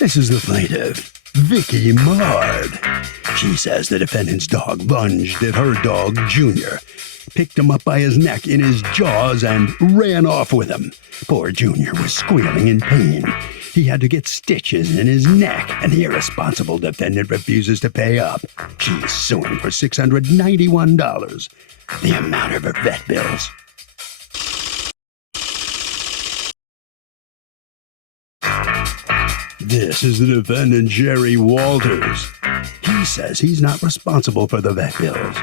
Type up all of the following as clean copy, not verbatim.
This is the plaintiff, Vicky Mard. She says the defendant's dog lunged at her dog, Junior, picked him up by his neck in his jaws, and ran off with him. Poor Junior was squealing in pain. He had to get stitches in his neck, and the irresponsible defendant refuses to pay up. She's suing for $691, the amount of her vet bills. This is the defendant, Jerry Walters. He says he's not responsible for the vet bills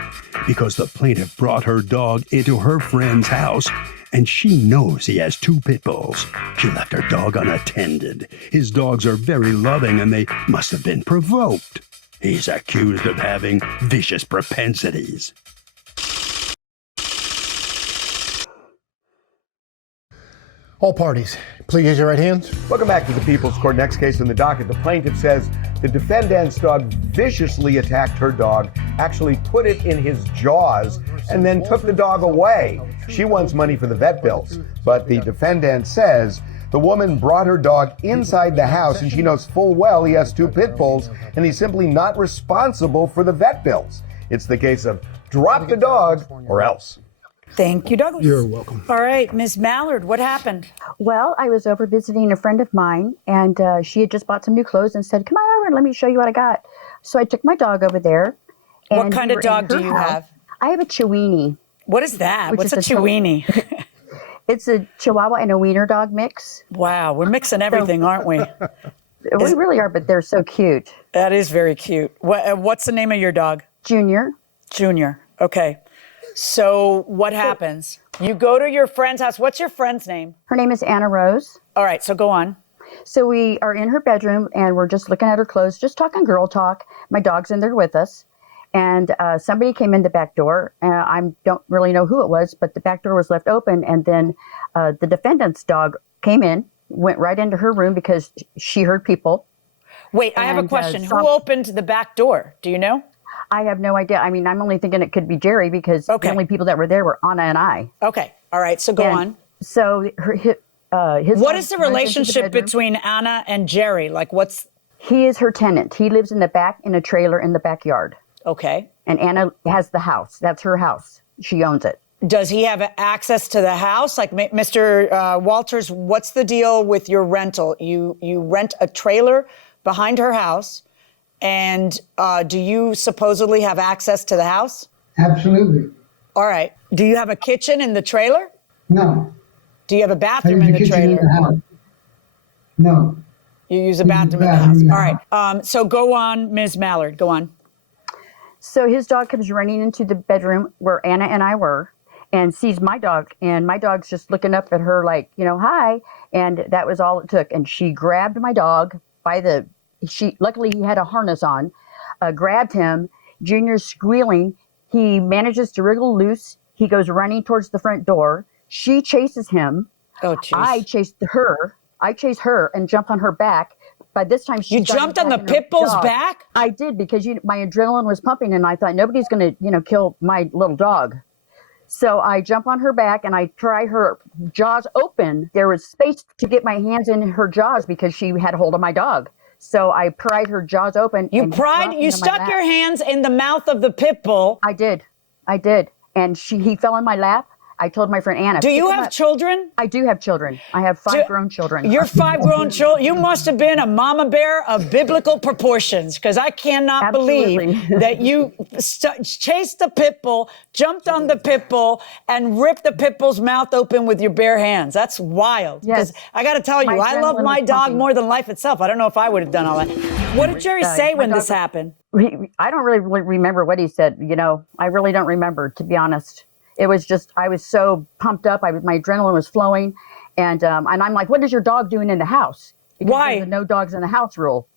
because the plaintiff brought her dog into her friend's house, and she knows he has 2 pit bulls. She left her dog unattended. His dogs are very loving, and they must have been provoked. He's accused of having vicious propensities. All parties, please use your right hands. Welcome back to the People's Court. Next case in the docket. The plaintiff says the defendant's dog viciously attacked her dog, actually put it in his jaws, and then took the dog away. She wants money for the vet bills, but the defendant says the woman brought her dog inside the house, and she knows full well he has 2 pit bulls, and he's simply not responsible for the vet bills. It's the case of drop the dog or else. Thank you, Douglas. You're welcome. All right, Ms. Mallard, what happened? Well, I was over visiting a friend of mine, and she had just bought some new clothes and said, come on over and let me show you what I got. So I took my dog over there. And What kind of dog do you have? I have a Chiweenie. What is that? What's a Chiweenie? It's a Chihuahua and a Wiener dog mix. Wow, we're mixing everything, aren't we? We really are, but they're so cute. That is very cute. What's the name of your dog? Junior. Junior. Okay. So what happens? You go to your friend's house. What's your friend's name? Her name is Anna Rose. All right, so go on. So we are in her bedroom, and we're just looking at her clothes, just talking girl talk. My dog's in there with us. And somebody came in the back door. I don't really know who it was, but the back door was left open. And then the defendant's dog came in, went right into her room because she heard people. Wait, I have a question. Who opened the back door? Do you know? I have no idea. I mean, I'm only thinking it could be Jerry because the only people that were there were Anna and I. Okay. All right. So go on. So his what is the relationship between Anna and Jerry? Like He is her tenant. He lives in the back in a trailer in the backyard. Okay. And Anna has the house. That's her house. She owns it. Does he have access to the house? Like Mr. Walters, what's the deal with your rental? You rent a trailer behind her house. And do you supposedly have access to the house? Absolutely. All right. Do you have a kitchen in the trailer? No. Do you have a bathroom in the trailer? In the house. No. You use a bathroom in the house. All right. So go on, Ms. Mallard. Go on. So his dog comes running into the bedroom where Anna and I were and sees my dog. And my dog's just looking up at her like, hi. And that was all it took. And she grabbed my dog by luckily he had a harness on, grabbed him. Junior's squealing. He manages to wriggle loose. He goes running towards the front door. She chases him. Oh, jeez. I chase her and jump on her back. By this time, you jumped on the pit bull's back? I did because my adrenaline was pumping, and I thought nobody's going to, kill my little dog. So I jump on her back and I pry her jaws open. There was space to get my hands in her jaws because she had hold of my dog. So I pried her jaws open. You stuck your hands in the mouth of the pit bull. I did. And he fell in my lap. I told my friend Anna. Do you have children? I do have children. I have 5 grown children. You're 5 grown children. You must have been a mama bear of biblical proportions, because I cannot believe that you chased the pit bull, jumped on the pit bull, and ripped the pit bull's mouth open with your bare hands. That's wild. Yes. I got to tell you, I love my dog more than life itself. I don't know if I would have done all that. What did Jerry say when this happened? I don't really remember what he said. I really don't remember, to be honest. It was just, I was so pumped up. My adrenaline was flowing. And I'm like, what is your dog doing in the house? Because Why? There's a no dogs in the house rule.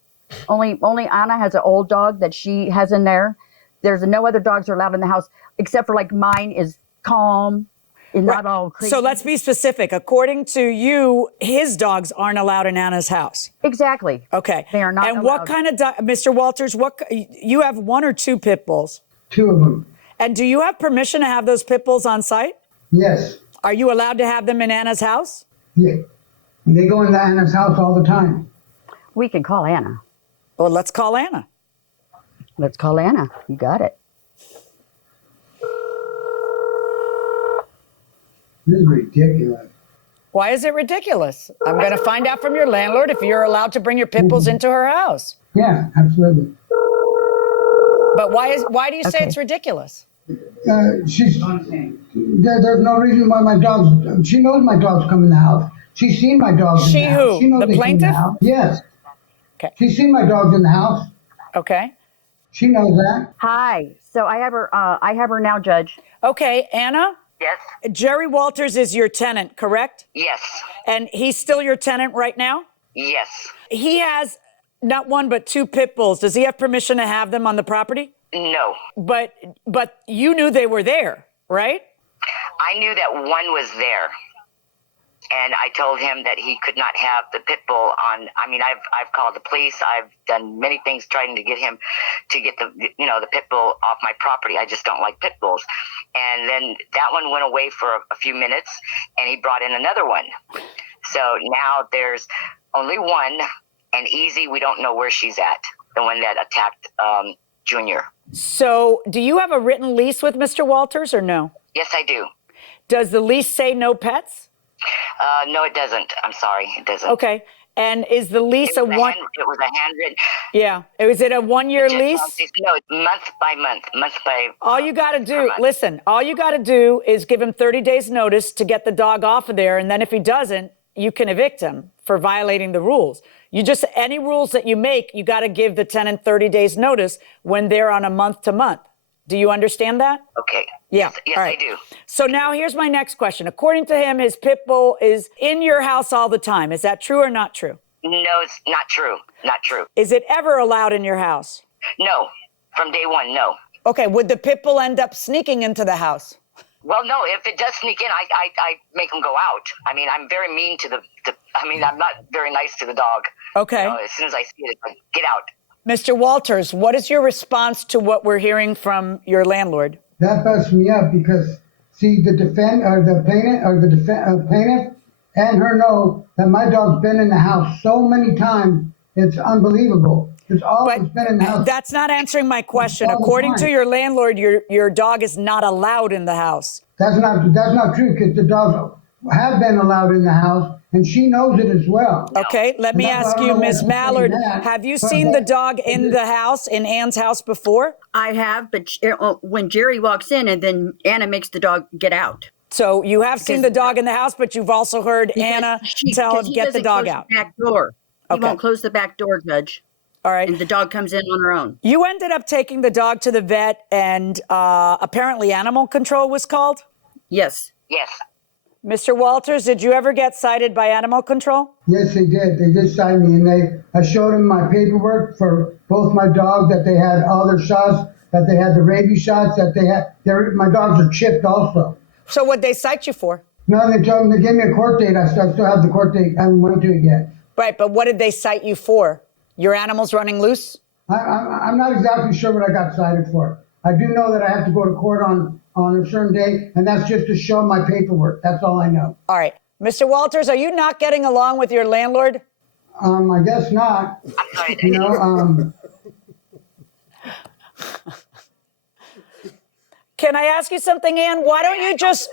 Only Anna has an old dog that she has in there. There's no other dogs are allowed in the house, except for mine is calm and not all crazy. So let's be specific. According to you, his dogs aren't allowed in Anna's house. Exactly. Okay. They are not And allowed. what kind of dog, Mr. Walters, you have 1 or 2 pit bulls? 2 of them. And do you have permission to have those pit bulls on site? Yes. Are you allowed to have them in Anna's house? Yeah. They go into Anna's house all the time. We can call Anna. Well, let's call Anna. Let's call Anna. You got it. This is ridiculous. Why is it ridiculous? I'm going to find out from your landlord if you're allowed to bring your pit bulls into her house. Yeah, absolutely. But why do you say it's ridiculous? There's no reason why my dogs, she knows my dogs come in the house. She's seen my dogs She in the house. who? She knows The they come in the plaintiff? house. Yes. Okay. She's seen my dogs in the house. Okay. She knows that. Hi. So I have her now, Judge. Okay, Anna? Yes. Jerry Walters is your tenant, correct? Yes. And he's still your tenant right now? Yes. He has not one but 2 pit bulls. Does he have permission to have them on the property? No. But you knew they were there, right? I knew that one was there. And I told him that he could not have the pit bull on. I mean, I've called the police. I've done many things trying to get him to get the pit bull off my property. I just don't like pit bulls. And then that one went away for a few minutes, and he brought in another one. So now there's only one, and Easy, we don't know where she's at, the one that attacked Junior. So do you have a written lease with Mr. Walters or no? Yes, I do. Does the lease say no pets? No, it doesn't. I'm sorry, it doesn't. Okay. And is the lease It was a handwritten. Yeah. Is it a 1-year lease? No, it's month by month by. All you got to do, listen, all you got to do is give him 30 days notice to get the dog off of there. And then if he doesn't, you can evict him for violating the rules. Any rules that you make, you got to give the tenant 30 days notice when they're on a month to month. Do you understand that? Okay. Yeah. Yes, all right. I do. So now here's my next question. According to him, his pit bull is in your house all the time. Is that true or not true? No, it's not true. Not true. Is it ever allowed in your house? No. From day one, no. Okay. Would the pit bull end up sneaking into the house? Well, no. If it does sneak in, I make him go out. I mean, I'm very mean to I'm not very nice to the dog. Okay. As soon as I see it, it's like, get out. Mr. Walters, what is your response to what we're hearing from your landlord? That busts me up because, see, the plaintiff and her know that my dog's been in the house so many times, it's unbelievable. It's always been in the house. That's not answering my question. According to your landlord, your dog is not allowed in the house. That's not true because the dogs have been allowed in the house, and she knows it as well. Okay, let me ask you, Ms. Mallard, have you seen the dog in the house, in Ann's house before? I have, but when Jerry walks in and then Anna makes the dog get out. So you have seen the dog in the house, but you've also heard Anna tell him, get the dog out. The back door. He won't close the back door, Judge. All right. And the dog comes in on her own. You ended up taking the dog to the vet, and apparently animal control was called? Yes. Yes. Mr. Walters, did you ever get cited by animal control? Yes, they did. They did cite me, and I showed them my paperwork for both my dogs, that they had all their shots, that they had the rabies shots, that they had. My dogs are chipped also. So what'd they cite you for? No, they gave me a court date. I still have the court date. I haven't went to it yet. Right, but what did they cite you for? Your animals running loose? I'm not exactly sure what I got cited for. I do know that I have to go to court on a certain day, and that's just to show my paperwork. That's all I know. All right. Mr. Walters, are you not getting along with your landlord? I guess not. I'm sorry. You know, Can I ask you something, Ann? Why don't you just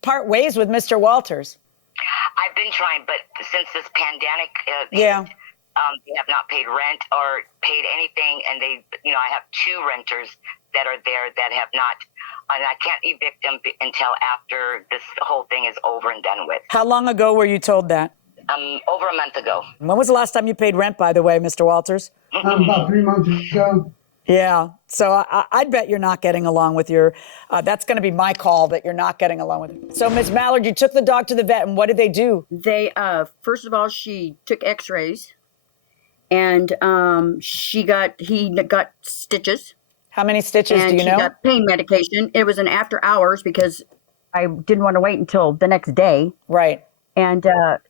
part ways with Mr. Walters? I've been trying, but since this pandemic, Yeah. They have not paid rent or paid anything, and I have 2 renters that are there that have not, and I can't evict them until after this whole thing is over and done with. How long ago were you told that? Over a month ago. When was the last time you paid rent, by the way, Mr. Walters? about 3 months ago. Yeah. So I'd bet you're not getting along with that's going to be my call, that you're not getting along with. So, Ms. Mallard, you took the dog to the vet, and what did they do? They, first of all, she took x-rays, and he got stitches. How many stitches do you know? And she got pain medication. It was an after hours because I didn't want to wait until the next day. Right. And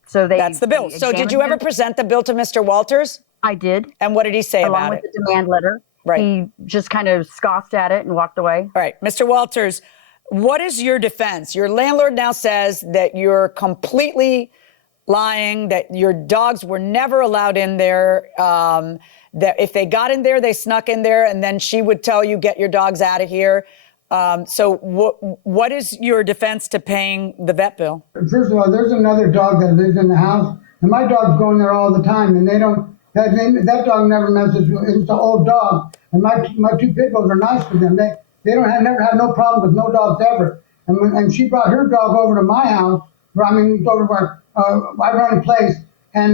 so That's the bill. So did you ever present the bill to Mr. Walters? I did. And what did he say along about with it? the demand letter. Right. He just kind of scoffed at it and walked away. All right. Mr. Walters, what is your defense? Your landlord now says that you're completely lying, that your dogs were never allowed in there, that if they got in there, they snuck in there, and then she would tell you, get your dogs out of here. So what is your defense to paying the vet bill? First of all, there's another dog that lives in the house, and my dog's going there all the time, and that dog never messes with. It's an old dog, and my two pit bulls are nice with them. They never had no problem with no dogs ever. And she brought her dog over to my house, over where I run a place, and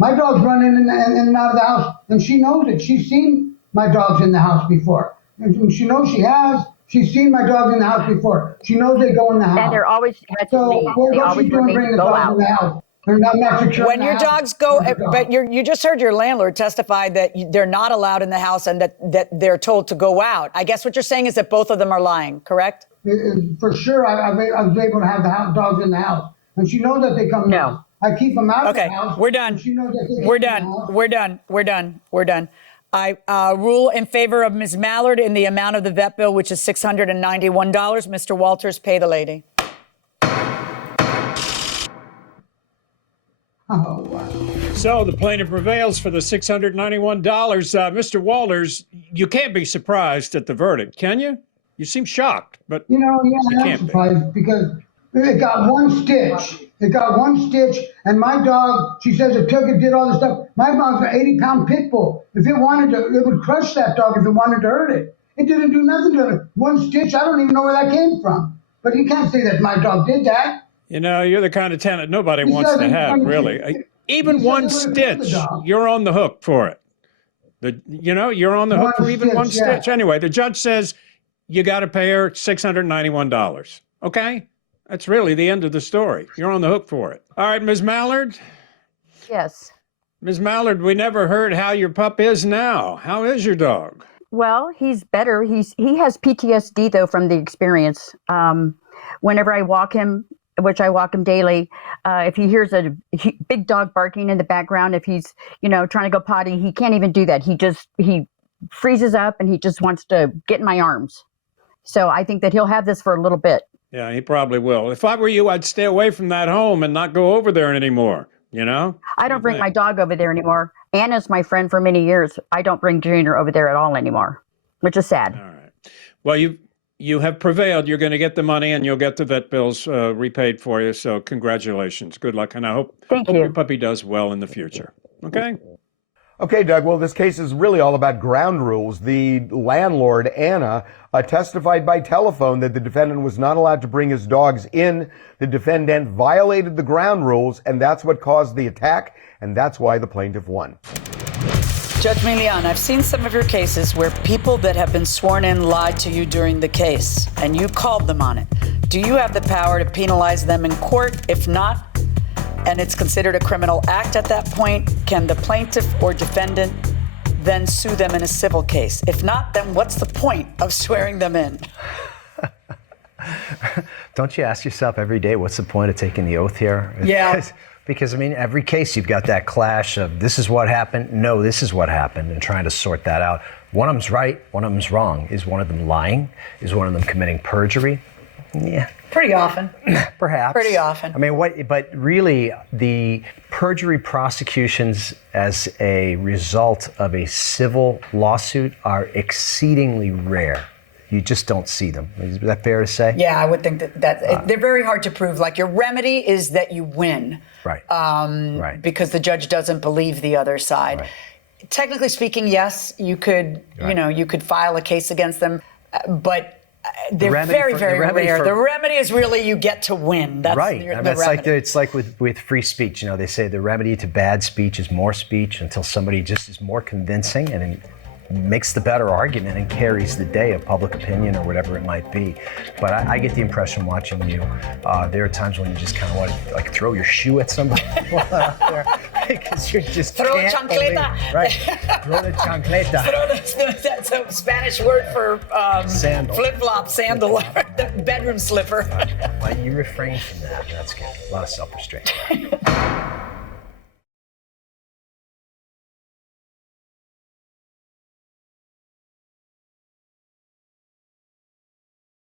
my dog's running in and out of the house, and she knows it. She's seen my dogs in the house before. And she knows she has. She's seen my dogs in the house before. She knows they go in the house. And they're always so what's she doing bringing the dogs in the house? When your dogs go, but you just heard your landlord testify that they're not allowed in the house and that they're told to go out. I guess what you're saying is that both of them are lying, correct? For sure, I was able to have the dogs in the house. And she knows that they come in. I keep them out of the house. Okay, we're done. She knows that We're done. I rule in favor of Ms. Mallard in the amount of the vet bill, which is $691. Mr. Walters, pay the lady. Oh, wow. So the plaintiff prevails for the $691. Mr. Walters, you can't be surprised at the verdict, can you? You seem shocked, but yeah, I'm surprised because it got one stitch. It got one stitch, and my dog, she says it did all this stuff. My dog's an 80-pound pit bull. If it wanted to, it would crush that dog if it wanted to hurt it. It didn't do nothing to it. One stitch, I don't even know where that came from. But you can't say that my dog did that. You know, you're the kind of tenant nobody wants to have, really. Even one stitch, you're on the hook for it. You're on the hook for even one stitch. Anyway, the judge says you got to pay her $691. Okay? That's really the end of the story. You're on the hook for it. All right, Ms. Mallard? Yes. Ms. Mallard, we never heard how your pup is now. How is your dog? Well, he's better. He has PTSD, though, from the experience. Whenever I walk him, which I walk him daily, if he hears a big dog barking in the background, if he's, trying to go potty, he can't even do that. He freezes up and he just wants to get in my arms. So I think that he'll have this for a little bit. Yeah, he probably will. If I were you, I'd stay away from that home and not go over there anymore, I don't bring my dog over there anymore. Anna's my friend for many years. I don't bring Junior over there at all anymore, which is sad. All right. Well, you have prevailed. You're going to get the money and you'll get the vet bills repaid for you. So congratulations. Good luck. And I hope your puppy does well in the future. Okay? Okay, Doug. Well, this case is really all about ground rules. The landlord, Anna, testified by telephone that the defendant was not allowed to bring his dogs in. The defendant violated the ground rules, and that's what caused the attack, and that's why the plaintiff won. Judge Milian, I've seen some of your cases where people that have been sworn in lied to you during the case, and you called them on it. Do you have the power to penalize them in court? If not, and it's considered a criminal act at that point, can the plaintiff or defendant then sue them in a civil case? If not, then what's the point of swearing them in? Don't you ask yourself every day, what's the point of taking the oath here? Yeah. Because, every case you've got that clash of this is what happened, no, this is what happened, and trying to sort that out. One of them's right, one of them's wrong. Is one of them lying? Is one of them committing perjury? Yeah. Pretty often. Perhaps. Pretty often. But really, the perjury prosecutions as a result of a civil lawsuit are exceedingly rare. You just don't see them. Is that fair to say? Yeah, I would think that they're very hard to prove. Like, your remedy is that you win. Right. Right. Because the judge doesn't believe the other side. Right. Technically speaking, yes, you could, you could file a case against them, but they're very, very rare. The remedy is really you get to win. That's right. It's like with free speech. They say the remedy to bad speech is more speech until somebody just is more convincing and makes the better argument and carries the day of public opinion or whatever it might be. But I get the impression watching you, there are times when you just kind of want to like throw your shoe at somebody out there because you're just throw a chancleta. Right, throw the chancleta. That's a Spanish word for sandal. Flip-flop, sandal, the bedroom slipper. Well, you refrain from that. That's good. A lot of self-restraint.